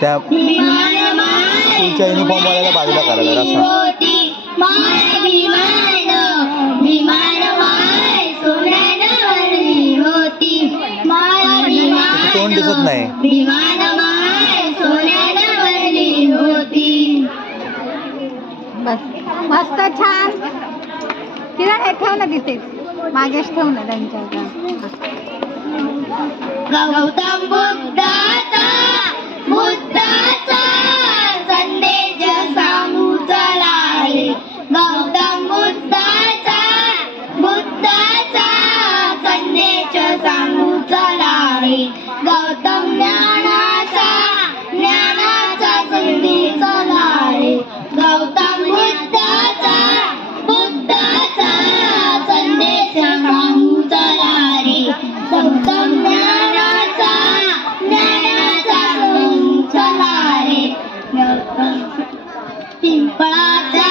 त्या स्कूलच्या युनिफॉर्म वाल्याला बाजूला करायला असा तोंड दिसत नाही. बस मस्त छान. किरण हे ठेव ना तिथेच मागेच ठेव ना त्यांच्या. गौतम बुद्धाचा संदेश सांगू चला रे. गौतम बुद्धाचा संदेश सांगू चला रे. गौतम ज्ञानाचा संदेश चला रे. गौतम बुद्धाचा संदेश सांगू चला रे. गौतम ज्ञानाचा चला रे. पिंपळाच्या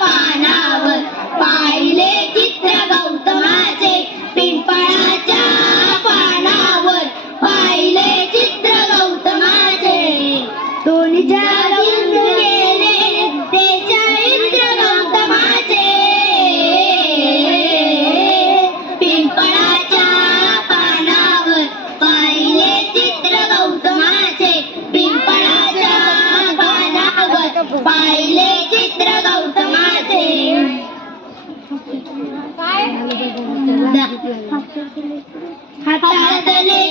पानावर पाहिले चित्र गौतमाचे. पिंपळाच्या पानावर पाहिले चित्र गौतमाचे. दोन्ही जगून गेले ते चरित्र गौतमाचे. पिंपळाच्या पानावर पाहिले चित्र गौतमाचे. पिंपळाच्या पानावर पाहिले चित्र गौतमाचे. हातातले